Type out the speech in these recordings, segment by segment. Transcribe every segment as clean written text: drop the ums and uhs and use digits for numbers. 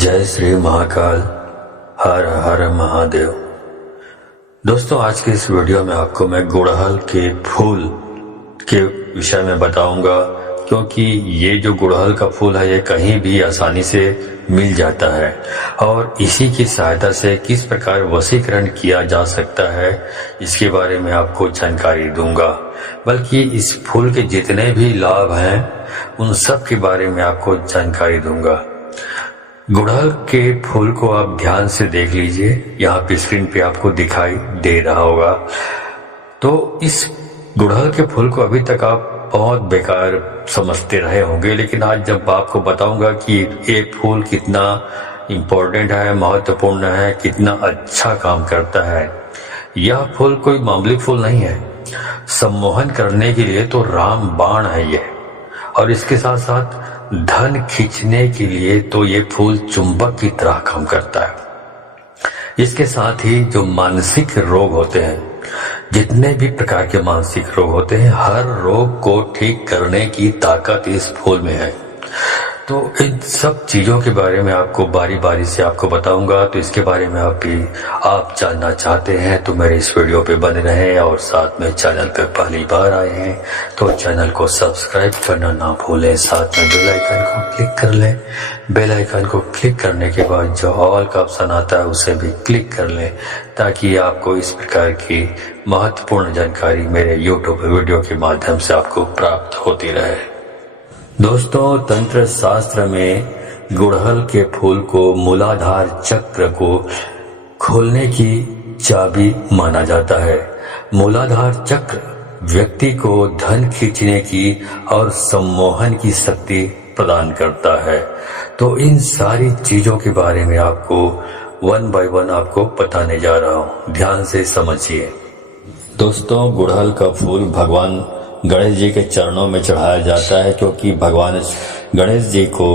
जय श्री महाकाल। हर हर महादेव। दोस्तों, आज के इस वीडियो में आपको मैं गुड़हल के फूल के विषय में बताऊंगा, क्योंकि ये जो गुड़हल का फूल है ये कहीं भी आसानी से मिल जाता है और इसी की सहायता से किस प्रकार वशीकरण किया जा सकता है इसके बारे में आपको जानकारी दूंगा। बल्कि इस फूल के जितने भी लाभ हैं उन सब के बारे में आपको जानकारी दूंगा। गुड़हल के फूल को आप ध्यान से देख लीजिए, यहाँ पे स्क्रीन पे आपको दिखाई दे रहा होगा। तो इस गुड़हल के फूल को अभी तक आप बहुत बेकार समझते रहे होंगे, लेकिन आज जब आपको बताऊंगा कि ये फूल कितना इम्पोर्टेंट है, महत्वपूर्ण है, कितना अच्छा काम करता है। यह फूल कोई मामूली फूल नहीं है। सम्मोहन करने के लिए तो रामबाण है ये, और इसके साथ साथ धन खींचने के लिए तो ये फूल चुंबक की तरह काम करता है। इसके साथ ही जो मानसिक रोग होते हैं, जितने भी प्रकार के मानसिक रोग होते हैं, हर रोग को ठीक करने की ताकत इस फूल में है। तो इन सब चीजों के बारे में आपको बारी बारी से आपको बताऊंगा। तो इसके बारे में आप जानना चाहते हैं तो मेरे इस वीडियो पे बने रहें, और साथ में चैनल पे पहली बार आए हैं तो चैनल को सब्सक्राइब करना ना भूलें। साथ में बेल आइकन को क्लिक कर लें। बेल आइकन को क्लिक करने के बाद जो ऑल का ऑप्शन आता है उसे भी क्लिक कर लें, ताकि आपको इस प्रकार की महत्वपूर्ण जानकारी मेरे यूट्यूब वीडियो के माध्यम से आपको प्राप्त होती रहे। दोस्तों, तंत्र शास्त्र में गुड़हल के फूल को मूलाधार चक्र को खोलने की चाबी माना जाता है। मूलाधार चक्र व्यक्ति को धन खींचने की और सम्मोहन की शक्ति प्रदान करता है। तो इन सारी चीजों के बारे में आपको वन बाय वन आपको बताने जा रहा हूं, ध्यान से समझिए। दोस्तों, गुड़हल का फूल भगवान गणेश जी के चरणों में चढ़ाया जाता है, क्योंकि भगवान गणेश जी को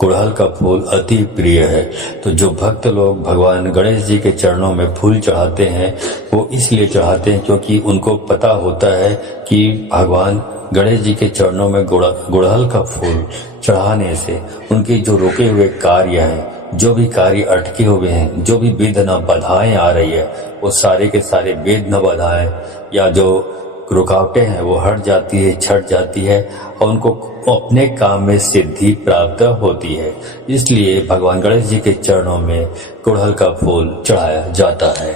गुड़हल का फूल अति प्रिय है। तो जो भक्त लोग भगवान गणेश जी के चरणों में फूल चढ़ाते हैं वो इसलिए चढ़ाते हैं क्योंकि उनको पता होता है कि भगवान गणेश जी के चरणों में गुड़हल का फूल चढ़ाने से उनके जो रुके हुए कार्य हैं, जो भी कार्य अटके हुए हैं, जो भी विघ्न बाधाएं आ रही है, वो सारे के सारे विघ्न बाधाएं या जो रुकावटें हैं वो हट जाती है, छट जाती है और उनको अपने काम में सिद्धि प्राप्त होती है। इसलिए भगवान गणेश जी के चरणों में गुड़हल का फूल चढ़ाया जाता है।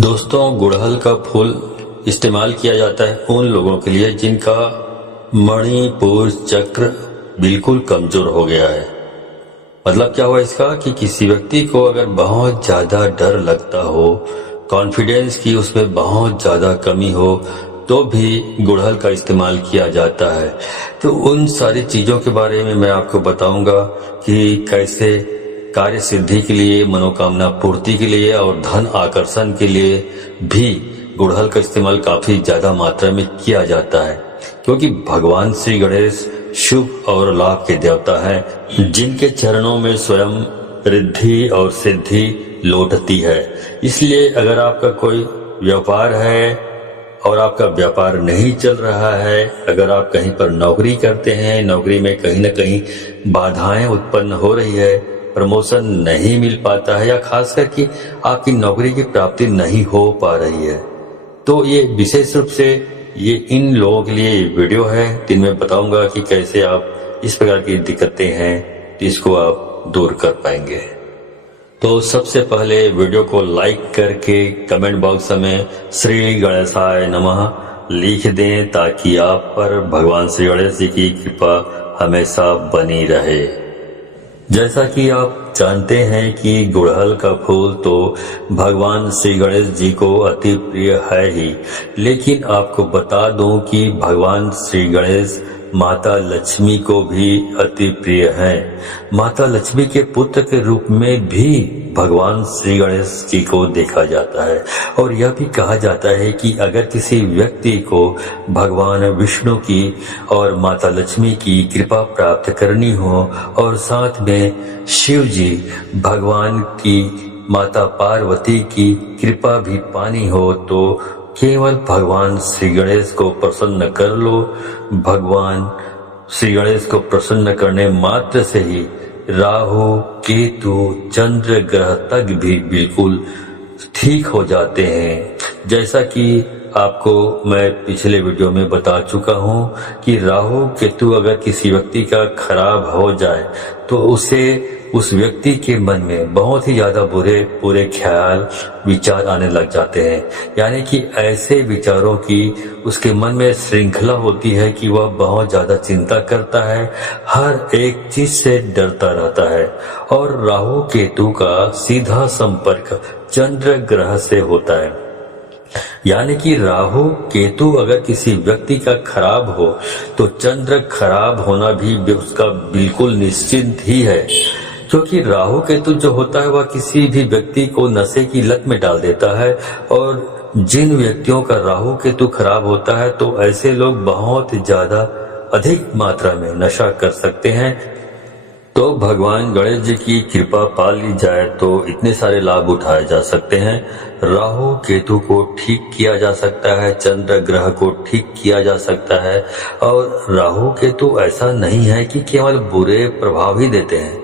दोस्तों, गुड़हल का फूल इस्तेमाल किया जाता है उन लोगों के लिए जिनका मणिपुर चक्र बिल्कुल कमजोर हो गया है। मतलब क्या हुआ इसका कि किसी व्यक्ति को अगर बहुत ज्यादा डर लगता हो, कॉन्फिडेंस की उसमें बहुत ज्यादा कमी हो, तो भी गुड़हल का इस्तेमाल किया जाता है। तो उन सारी चीजों के बारे में मैं आपको बताऊंगा कि कैसे कार्य सिद्धि के लिए, मनोकामना पूर्ति के लिए और धन आकर्षण के लिए भी गुड़हल का इस्तेमाल काफी ज्यादा मात्रा में किया जाता है, क्योंकि भगवान श्री गणेश शुभ और लाभ के देवता हैं, जिनके चरणों में स्वयं रिद्धि और सिद्धि लौटती है। इसलिए अगर आपका कोई व्यापार है और आपका व्यापार नहीं चल रहा है, अगर आप कहीं पर नौकरी करते हैं, नौकरी में कहीं न कहीं बाधाएं उत्पन्न हो रही है, प्रमोशन नहीं मिल पाता है, या खासकर कि आपकी नौकरी की प्राप्ति नहीं हो पा रही है, तो ये विशेष रूप से ये इन लोगों के लिए वीडियो है जिनमें बताऊंगा कि कैसे आप इस प्रकार की दिक्कतें हैं तो इसको आप दूर कर पाएंगे। तो सबसे पहले वीडियो को लाइक करके कमेंट बॉक्स में श्री गणेशाय नमः लिख दें, ताकि आप पर भगवान श्री गणेश जी की कृपा हमेशा बनी रहे। जैसा कि आप जानते हैं कि गुड़हल का फूल तो भगवान श्री गणेश जी को अति प्रिय है ही, लेकिन आपको बता दूं कि भगवान श्री गणेश माता लक्ष्मी को भी अति प्रिय हैं। माता लक्ष्मी के पुत्र के रूप में भी भगवान श्री गणेश जी को देखा जाता है, और यह भी कहा जाता है कि अगर किसी व्यक्ति को भगवान विष्णु की और माता लक्ष्मी की कृपा प्राप्त करनी हो और साथ में शिव जी भगवान की माता पार्वती की कृपा भी पानी हो, तो केवल भगवान श्री गणेश को प्रसन्न कर लो। भगवान श्री गणेश को प्रसन्न करने मात्र से ही राहु केतु चंद्र ग्रह तक भी बिल्कुल ठीक हो जाते हैं। जैसा कि आपको मैं पिछले वीडियो में बता चुका हूं कि राहु केतु अगर किसी व्यक्ति का खराब हो जाए तो उस व्यक्ति के मन में बहुत ही ज्यादा बुरे ख्याल विचार आने लग जाते हैं। यानी कि ऐसे विचारों की उसके मन में श्रृंखला होती है कि वह बहुत ज्यादा चिंता करता है, हर एक चीज से डरता रहता है। और राहु केतु का सीधा संपर्क चंद्र ग्रह से होता है। यानी कि राहु केतु अगर किसी व्यक्ति का खराब हो तो चंद्र खराब होना भी उसका बिल्कुल निश्चित ही है, क्योंकि राहु केतु जो होता है वह किसी भी व्यक्ति को नशे की लत में डाल देता है। और जिन व्यक्तियों का राहु केतु खराब होता है तो ऐसे लोग बहुत ज्यादा अधिक मात्रा में नशा कर सकते हैं। तो भगवान गणेश जी की कृपा पा ली जाए तो इतने सारे लाभ उठाए जा सकते हैं। राहु केतु को ठीक किया जा सकता है, चंद्र ग्रह को ठीक किया जा सकता है। और राहु केतु ऐसा नहीं है कि केवल बुरे प्रभाव ही देते हैं,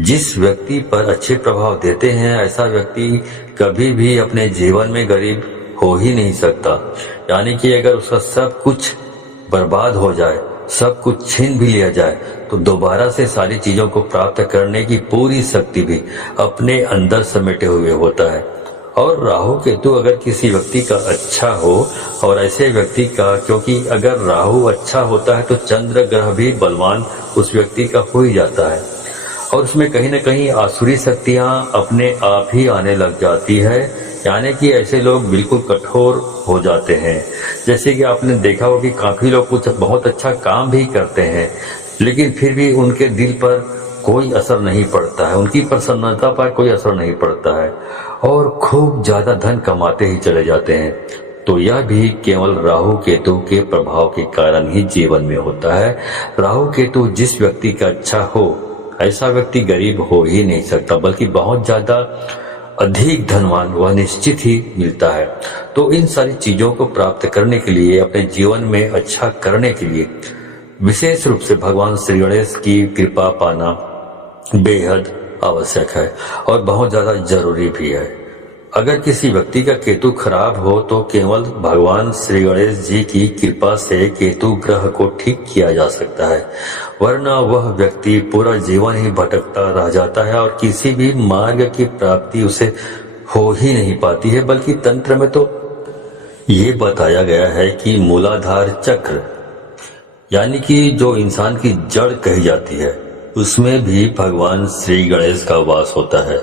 जिस व्यक्ति पर अच्छे प्रभाव देते हैं ऐसा व्यक्ति कभी भी अपने जीवन में गरीब हो ही नहीं सकता। यानी कि अगर उसका सब कुछ बर्बाद हो जाए, सब कुछ छीन भी लिया जाए तो दोबारा से सारी चीजों को प्राप्त करने की पूरी शक्ति भी अपने अंदर समेटे हुए होता है। और राहु केतु अगर किसी व्यक्ति का अच्छा हो, और ऐसे व्यक्ति का, क्योंकि अगर राहु अच्छा होता है तो चंद्र ग्रह भी बलवान उस व्यक्ति का हो ही जाता है और उसमें कहीं न कहीं आसुरी शक्तियां अपने आप ही आने लग जाती है। यानी कि ऐसे लोग बिल्कुल कठोर हो जाते हैं। जैसे कि आपने देखा हो कि काफी लोग कुछ बहुत अच्छा काम भी करते हैं लेकिन फिर भी उनके दिल पर कोई असर नहीं पड़ता है, उनकी प्रसन्नता पर कोई असर नहीं पड़ता है और खूब ज्यादा धन कमाते ही चले जाते हैं। तो यह भी केवल राहु केतु के प्रभाव के कारण ही जीवन में होता है। राहु केतु जिस व्यक्ति का अच्छा हो ऐसा व्यक्ति गरीब हो ही नहीं सकता, बल्कि बहुत ज्यादा अधिक धनवान वह निश्चित ही मिलता है। तो इन सारी चीजों को प्राप्त करने के लिए, अपने जीवन में अच्छा करने के लिए विशेष रूप से भगवान श्री गणेश की कृपा पाना बेहद आवश्यक है और बहुत ज्यादा जरूरी भी है। अगर किसी व्यक्ति का केतु खराब हो तो केवल भगवान श्री गणेश जी की कृपा से केतु ग्रह को ठीक किया जा सकता है, वरना वह व्यक्ति पूरा जीवन ही भटकता रह जाता है और किसी भी मार्ग की प्राप्ति उसे हो ही नहीं पाती है। बल्कि तंत्र में तो ये बताया गया है कि मूलाधार चक्र, यानी कि जो इंसान की जड़ कही जाती है, उसमें भी भगवान श्री गणेश का वास होता है।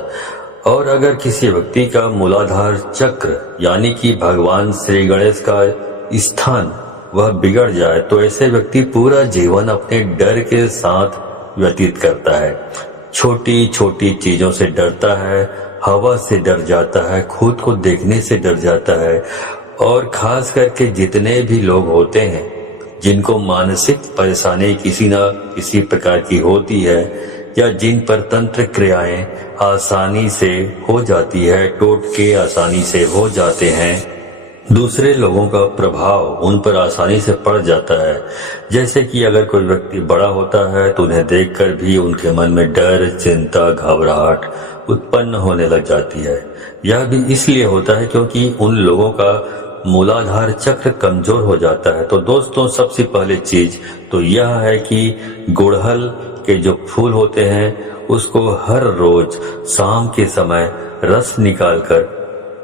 और अगर किसी व्यक्ति का मूलाधार चक्र यानी कि भगवान श्री गणेश का स्थान वह बिगड़ जाए तो ऐसे व्यक्ति पूरा जीवन अपने डर के साथ व्यतीत करता है। छोटी छोटी चीजों से डरता है, हवा से डर जाता है, खुद को देखने से डर जाता है। और खास करके जितने भी लोग होते हैं जिनको मानसिक परेशानी किसी न किसी प्रकार की होती है या जिन पर तंत्र क्रियाएं आसानी से हो जाती है, टोटके आसानी से हो जाते हैं, दूसरे लोगों का प्रभाव उन पर आसानी से पड़ जाता है। जैसे कि अगर कोई व्यक्ति बड़ा होता है तो उन्हें देखकर भी उनके मन में डर, चिंता, घबराहट उत्पन्न होने लग जाती है। यह भी इसलिए होता है क्योंकि उन लोगों का मूलाधार चक्र कमजोर हो जाता है। तो दोस्तों, सबसे पहले चीज तो यह है कि गुड़हल के जो फूल होते हैं उसको हर रोज शाम के समय रस निकालकर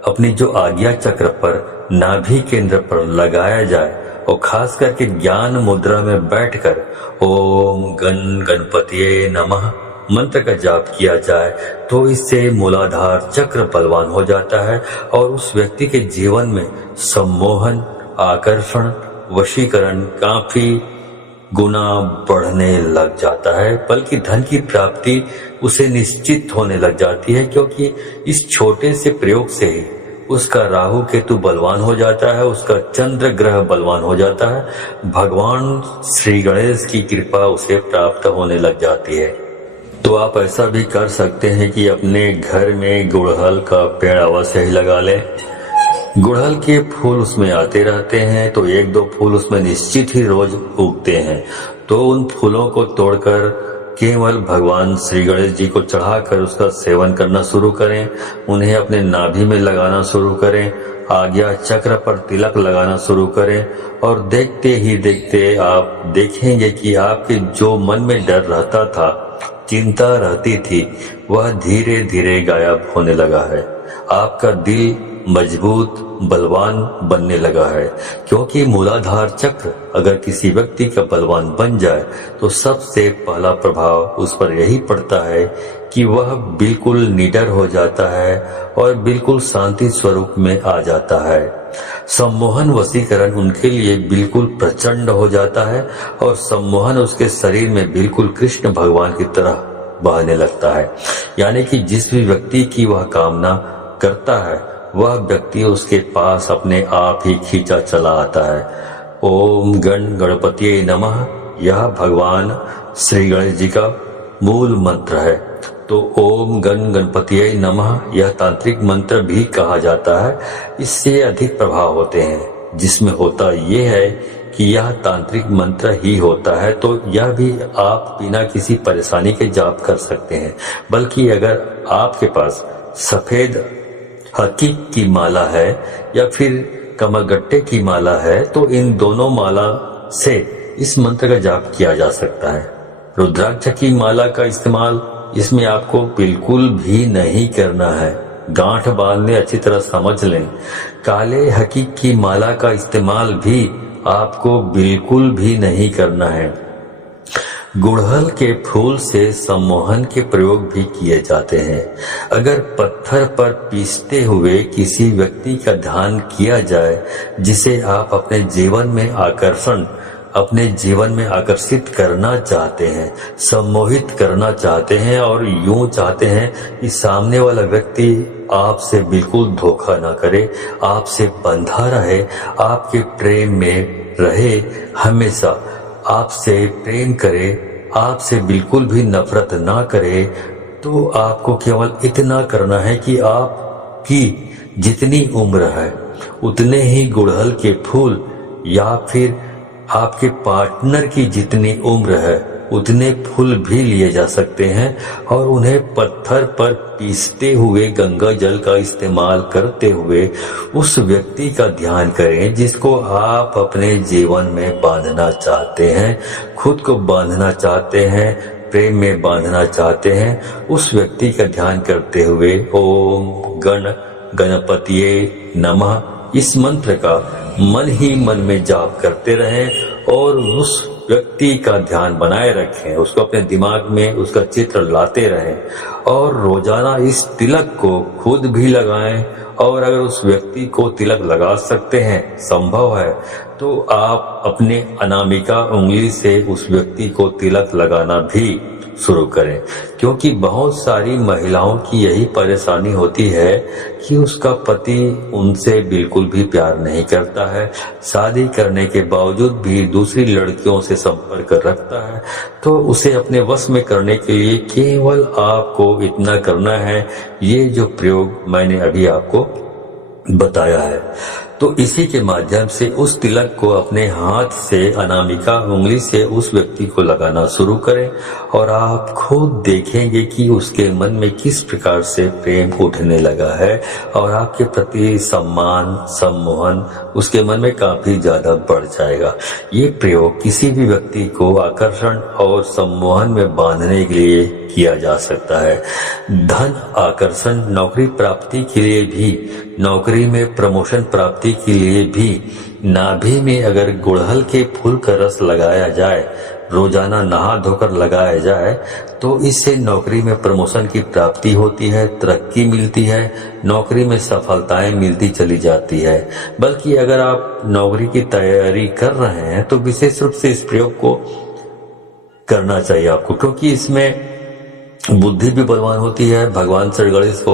अपनी जो आज्ञा चक्र पर नाभि केंद्र पर लगाया जाए और खास करके ज्ञान मुद्रा में बैठकर ओम गणपतिये नमः मंत्र का जाप किया जाए तो इससे मूलाधार चक्र बलवान हो जाता है और उस व्यक्ति के जीवन में सम्मोहन, आकर्षण, वशीकरण काफी गुना बढ़ने लग जाता है। बल्कि धन की प्राप्ति उसे निश्चित होने लग जाती है क्योंकि इस छोटे से प्रयोग से ही उसका राहु केतु बलवान हो जाता है, उसका चंद्र ग्रह बलवान हो जाता है, भगवान श्री गणेश की कृपा उसे प्राप्त होने लग जाती है। तो आप ऐसा भी कर सकते हैं कि अपने घर में गुड़हल का पेड़ अवश्य ही लगा लें। गुड़हल के फूल उसमें आते रहते हैं तो 1-2 फूल उसमें निश्चित ही रोज उगते हैं। तो उन फूलों को तोड़कर केवल भगवान श्री गणेश जी को चढ़ाकर उसका सेवन करना शुरू करें। उन्हें अपने नाभि में लगाना शुरू करें, आज्ञा चक्र पर तिलक लगाना शुरू करें और देखते ही देखते आप देखेंगे कि आपके जो मन में डर रहता था, चिंता रहती थी, वह धीरे धीरे गायब होने लगा है। आपका दिल मजबूत बलवान बनने लगा है, क्योंकि मूलाधार चक्र अगर किसी व्यक्ति का बलवान बन जाए तो सबसे पहला प्रभाव उस पर यही पड़ता है कि वह बिल्कुल निडर हो जाता है और बिल्कुल शांति स्वरूप में आ जाता है। सम्मोहन वशीकरण उनके लिए बिल्कुल प्रचंड हो जाता है और सम्मोहन उसके शरीर में बिल्कुल कृष्ण भगवान की तरह बहने लगता है। यानी कि जिस भी व्यक्ति की वह कामना करता है वह व्यक्ति उसके पास अपने आप ही खींचा चला आता है। ओम गण गणपतिये नमः यह भगवान श्री गणेश जी का मूल मंत्र है। तो ओम गण गणपतिये नमः यह तांत्रिक मंत्र भी कहा जाता है। इससे अधिक प्रभाव होते हैं। जिसमें होता यह है कि यह तांत्रिक मंत्र ही होता है, तो यह भी आप बिना किसी परेशानी के जाप कर सकते हैं। बल्कि अगर आपके पास सफेद हकीक की माला है या फिर कमलगट्टे की माला है तो इन दोनों माला से इस मंत्र का जाप किया जा सकता है। रुद्राक्ष की माला का इस्तेमाल इसमें आपको बिल्कुल भी नहीं करना है। गांठ बांधने अच्छी तरह समझ लें। काले हकीक की माला का इस्तेमाल भी आपको बिल्कुल भी नहीं करना है। गुड़हल के फूल से सम्मोहन के प्रयोग भी किए जाते हैं। अगर पत्थर पर पीसते हुए किसी व्यक्ति का ध्यान किया जाए जिसे आप अपने जीवन में आकर्षित करना चाहते हैं, सम्मोहित करना चाहते हैं और यूं चाहते हैं कि सामने वाला व्यक्ति आपसे बिल्कुल धोखा ना करे, आपसे बंधा रहे, आपके प्रेम में रहे, हमेशा आपसे प्रेम करे, आपसे बिल्कुल भी नफरत ना करे, तो आपको केवल इतना करना है कि आपकी जितनी उम्र है उतने ही गुड़हल के फूल या फिर आपके पार्टनर की जितनी उम्र है उतने फूल भी लिए जा सकते हैं और उन्हें पत्थर पर पीसते हुए गंगा जल का इस्तेमाल करते हुए उस व्यक्ति का ध्यान करें जिसको आप अपने जीवन में बांधना चाहते हैं, खुद को बांधना चाहते हैं, प्रेम में बांधना चाहते हैं। उस व्यक्ति का ध्यान करते हुए ओम गण गणपतिये नमः इस मंत्र का मन ही मन में जाप करते रहें और उस व्यक्ति का ध्यान बनाए रखें, उसको अपने दिमाग में उसका चित्र लाते रहें और रोजाना इस तिलक को खुद भी लगाएं। और अगर उस व्यक्ति को तिलक लगा सकते हैं, संभव है, तो आप अपने अनामिका उंगली से उस व्यक्ति को तिलक लगाना भी शुरू करें। क्योंकि बहुत सारी महिलाओं की यही परेशानी होती है कि उसका पति उनसे बिल्कुल भी प्यार नहीं करता है, शादी करने के बावजूद भी दूसरी लड़कियों से संपर्क रखता है। तो उसे अपने वश में करने के लिए केवल आपको इतना करना है, ये जो प्रयोग मैंने अभी आपको बताया है। तो इसी के माध्यम से उस तिलक को अपने हाथ से अनामिका उंगली से उस व्यक्ति को लगाना शुरू करें और आप खुद देखेंगे कि उसके मन में किस प्रकार से प्रेम उठने लगा है और आपके प्रति सम्मान, सम्मोहन उसके मन में काफी ज्यादा बढ़ जाएगा। ये प्रयोग किसी भी व्यक्ति को आकर्षण और सम्मोहन में बांधने के लिए किया जा सकता है। धन आकर्षण, नौकरी प्राप्ति के लिए भी, नौकरी में प्रमोशन प्राप्ति के लिए भी नाभि में अगर गुड़हल के फूल का रस लगाया जाए, रोजाना नहा धोकर लगाया जाए, तो इससे नौकरी में प्रमोशन की प्राप्ति होती है, तरक्की मिलती है, नौकरी में सफलताएं मिलती चली जाती है। बल्कि अगर आप नौकरी की तैयारी कर रहे हैं तो विशेष रूप से इस प्रयोग को करना चाहिए आपको, क्योंकि इसमें बुद्धि भी बलवान होती है। भगवान श्री गणेश को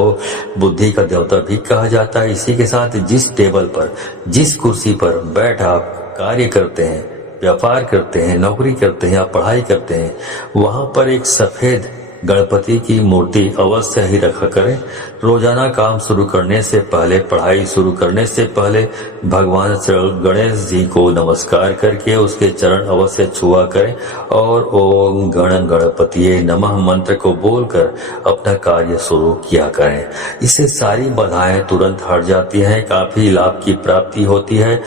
बुद्धि का देवता भी कहा जाता है। इसी के साथ जिस टेबल पर, जिस कुर्सी पर बैठ आप कार्य करते हैं, व्यापार करते हैं, नौकरी करते हैं या पढ़ाई करते हैं, वहां पर एक सफेद गणपति की मूर्ति अवश्य ही रखा करें। रोजाना काम शुरू करने से पहले, पढ़ाई शुरू करने से पहले भगवान श्री गणेश जी को नमस्कार करके उसके चरण अवश्य छुआ करें और ओम गण गणपतिये नमः मंत्र को बोलकर अपना कार्य शुरू किया करें। इससे सारी बाधाएं तुरंत हट जाती हैं, काफी लाभ की प्राप्ति होती है।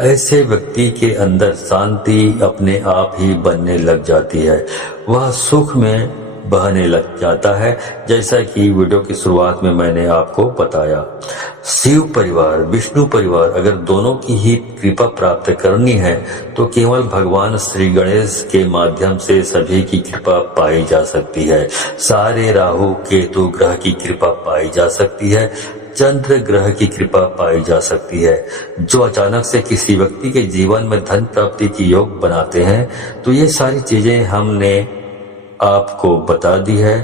ऐसे व्यक्ति के अंदर शांति अपने आप ही बनने लग जाती है, वह सुख में बहने लग जाता है। जैसा कि वीडियो की शुरुआत में मैंने आपको बताया, शिव परिवार, विष्णु परिवार, अगर दोनों की ही कृपा प्राप्त करनी है तो केवल भगवान श्री गणेश के माध्यम से सभी की कृपा पाई जा सकती है। सारे राहु केतु ग्रह की कृपा पाई जा सकती है, चंद्र ग्रह की कृपा पाई जा सकती है, जो अचानक से किसी व्यक्ति के जीवन में धन प्राप्ति की योग बनाते हैं। तो ये सारी चीजें हमने आपको बता दी है।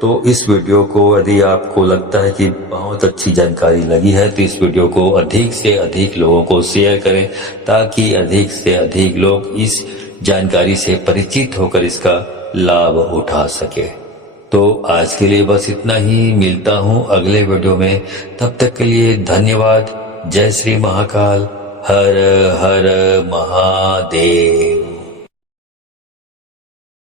तो इस वीडियो को यदि आपको लगता है कि बहुत अच्छी जानकारी लगी है तो इस वीडियो को अधिक से अधिक लोगों को शेयर करें, ताकि अधिक से अधिक लोग इस जानकारी से परिचित होकर इसका लाभ उठा सके। तो आज के लिए बस इतना ही, मिलता हूँ अगले वीडियो में। तब तक के लिए धन्यवाद। जय श्री महाकाल। हर हर महादेव।